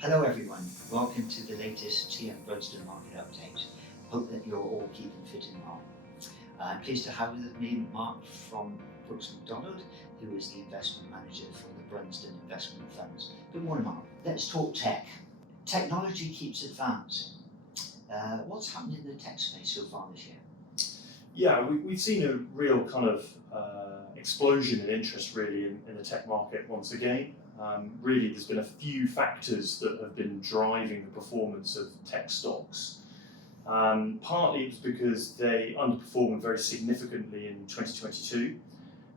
Hello everyone, welcome to the latest TM Brunsdon market update. Hope that you're all keeping fit and well. I'm pleased to have with me Mark from Brooks Macdonald, who is the investment manager for the Brunsdon investment funds. Good morning, Mark. Let's talk tech. Technology keeps advancing. What's happened in the tech space so far this year? Yeah, we've seen a real kind of explosion in interest really in the tech market once again. Really, there's been a few factors that have been driving the performance of tech stocks. Partly it's because they underperformed very significantly in 2022,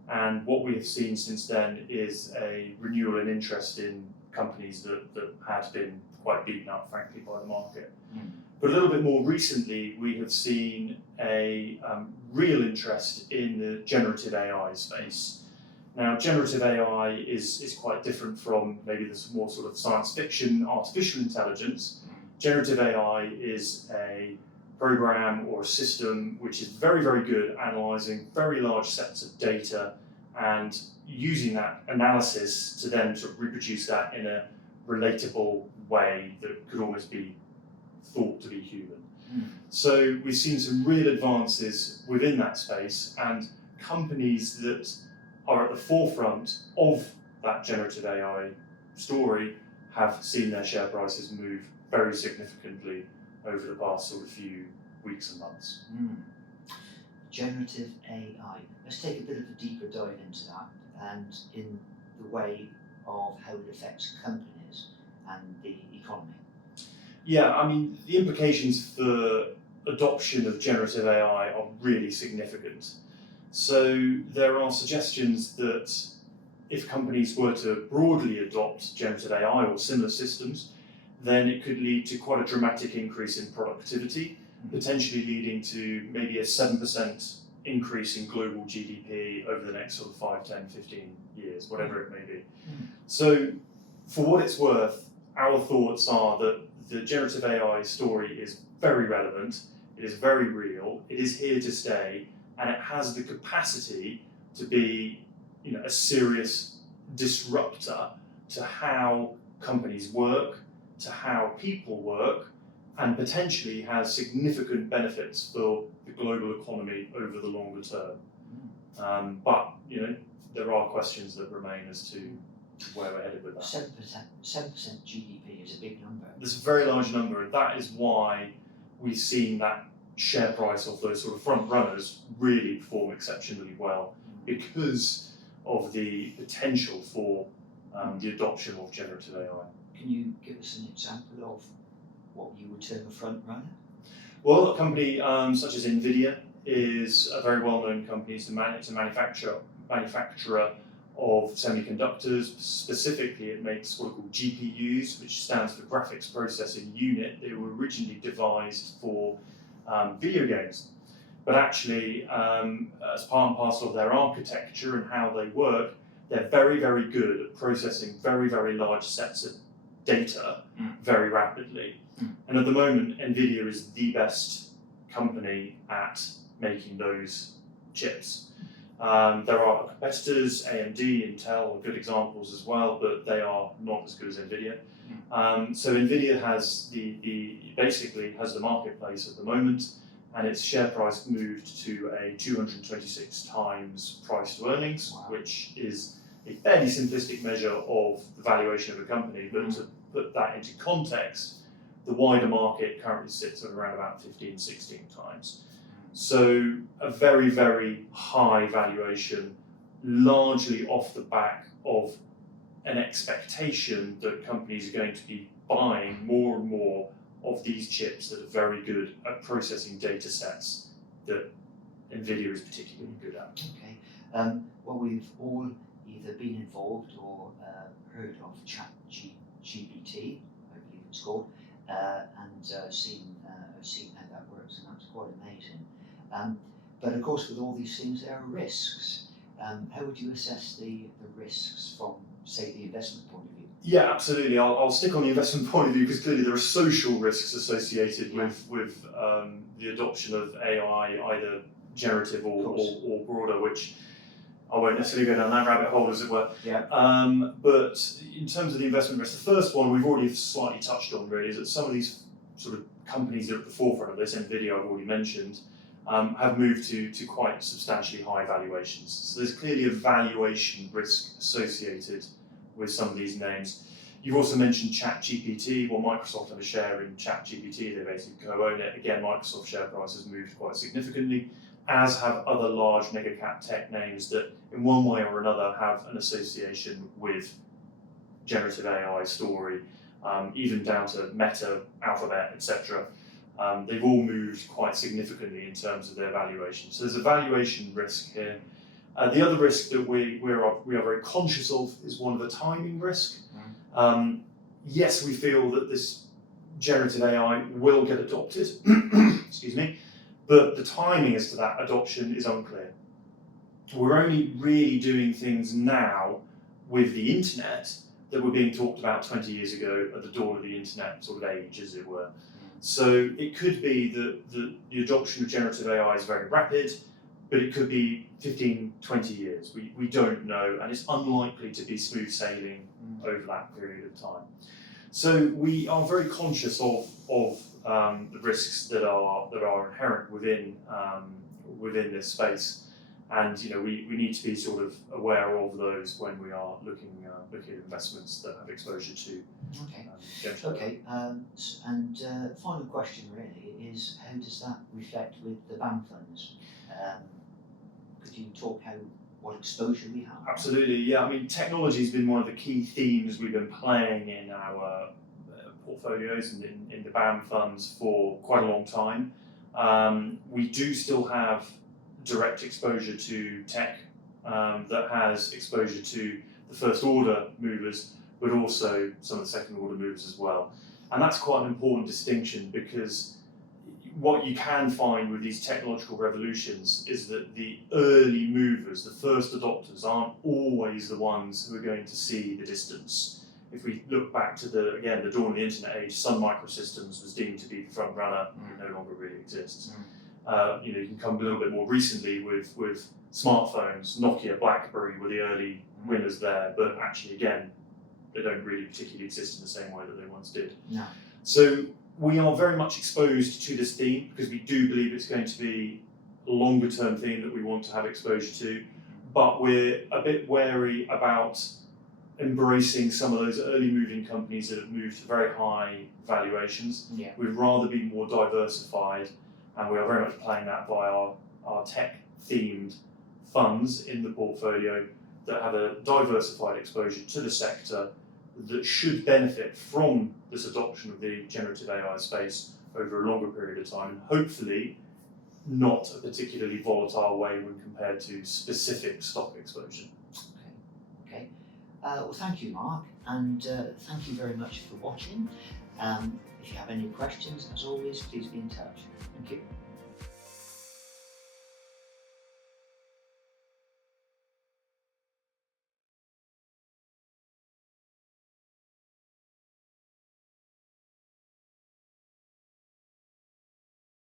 and what we have seen since then is a renewal in interest in companies that had been quite beaten up, frankly, by the market. But a little bit more recently, we have seen a real interest in the generative AI space. Now, generative AI is quite different from maybe this more sort of science fiction, artificial intelligence. Generative AI is a program or a system which is very, very good at analysing very large sets of data and using that analysis to then sort of reproduce that in a relatable way that could almost be thought to be human. So we've seen some real advances within that space, and companies that are at the forefront of that generative AI story have seen their share prices move very significantly over the past sort of few weeks and months. Generative AI. Let's take a bit of a deeper dive into that and in the way of how it affects companies and the economy. Yeah, I mean, the implications for adoption of generative AI are really significant. So there are suggestions that if companies were to broadly adopt generative AI or similar systems, then it could lead to quite a dramatic increase in productivity, potentially leading to maybe a 7% increase in global GDP over the next sort of 5, 10, 15 years, whatever it may be. So for what it's worth, our thoughts are that the generative AI story is very relevant, it is very real, it is here to stay, and it has the capacity to be, a serious disruptor to how companies work, to how people work, and potentially has significant benefits for the global economy over the longer term. But there are questions that remain as to where we're headed with that. 7% GDP is a big number. It's a very large number, and that is why we've seen that share price of those sort of front runners really perform exceptionally well, because of the potential for the adoption of generative AI. Can you give us an example of what you would term a front runner? Well, a company such as Nvidia is a very well-known company. It's a manufacturer of semiconductors. Specifically, it makes what are called GPUs, which stands for Graphics Processing Unit. They were originally devised for video games, but actually, as part and parcel of their architecture and how they work, they're very, very good at processing very, very large sets of data very rapidly. And at the moment, Nvidia is the best company at making those chips. There are competitors, AMD, Intel are good examples as well, but they are not as good as Nvidia. So Nvidia has basically has the marketplace at the moment, and its share price moved to a 226 times price to earnings, which is a fairly simplistic measure of the valuation of a company. But to put that into context, the wider market currently sits at around about 15, 16 times. So a very, very high valuation, largely off the back of an expectation that companies are going to be buying more and more of these chips that are very good at processing data sets that Nvidia is particularly good at. Okay. Well, we've all either been involved or heard of GPT, I believe it's called, and seen how that works, and that's quite amazing. But of course, with all these things, there are risks. How would you assess the risks from, say, the investment point of view? Yeah, absolutely. I'll stick on the investment point of view, because clearly there are social risks associated with the adoption of AI, either generative or broader, which I won't necessarily go down that rabbit hole, as it were. Yeah. But in terms of the investment risk, the first one we've already slightly touched on really is that some of these sort of companies that are at the forefront of this, Nvidia I've already mentioned, have moved to quite substantially high valuations. So there's clearly a valuation risk associated with some of these names. You've also mentioned GPT. Well, Microsoft have a share in GPT. They basically co-own it. Again, Microsoft share price has moved quite significantly, as have other large mega cap tech names that in one way or another have an association with generative AI story, even down to Meta, Alphabet, etc. They've all moved quite significantly in terms of their valuation. So there's a valuation risk here. The other risk that we are very conscious of is one of a timing risk. Yes, we feel that this generative AI will get adopted, excuse me, but the timing as to that adoption is unclear. We're only really doing things now with the internet that were being talked about 20 years ago at the dawn of the internet sort of age, as it were. So it could be that the adoption of generative AI is very rapid, but it could be 15, 20 years. We don't know, and it's unlikely to be smooth sailing over that period of time. So we are very conscious of the risks that are inherent within this space, and we need to be sort of aware of those when we are looking at investments that have exposure to. Okay. And final question really is, how does that reflect with the BAM funds? Could you talk what exposure we have? Absolutely, yeah. I mean, technology has been one of the key themes we've been playing in our portfolios and in the BAM funds for quite a long time. We do still have direct exposure to tech that has exposure to the first order movers, but also some of the second order movers as well. And that's quite an important distinction, because what you can find with these technological revolutions is that the early movers, the first adopters, aren't always the ones who are going to see the distance. If we look back to the dawn of the internet age, Sun Microsystems was deemed to be the front runner, and no longer really exists. You can come a little bit more recently with smartphones. Nokia, BlackBerry were the early winners there, but actually, again, they don't really particularly exist in the same way that they once did. No. So we are very much exposed to this theme because we do believe it's going to be a longer term theme that we want to have exposure to, but we're a bit wary about embracing some of those early moving companies that have moved to very high valuations. Yeah. We'd rather be more diversified, and we are very much playing that via our tech themed funds in the portfolio that have a diversified exposure to the sector that should benefit from this adoption of the generative AI space over a longer period of time, and hopefully not a particularly volatile way when compared to specific stock exposure. Okay. Well, thank you, Mark, and thank you very much for watching. If you have any questions, as always, please be in touch. Thank you.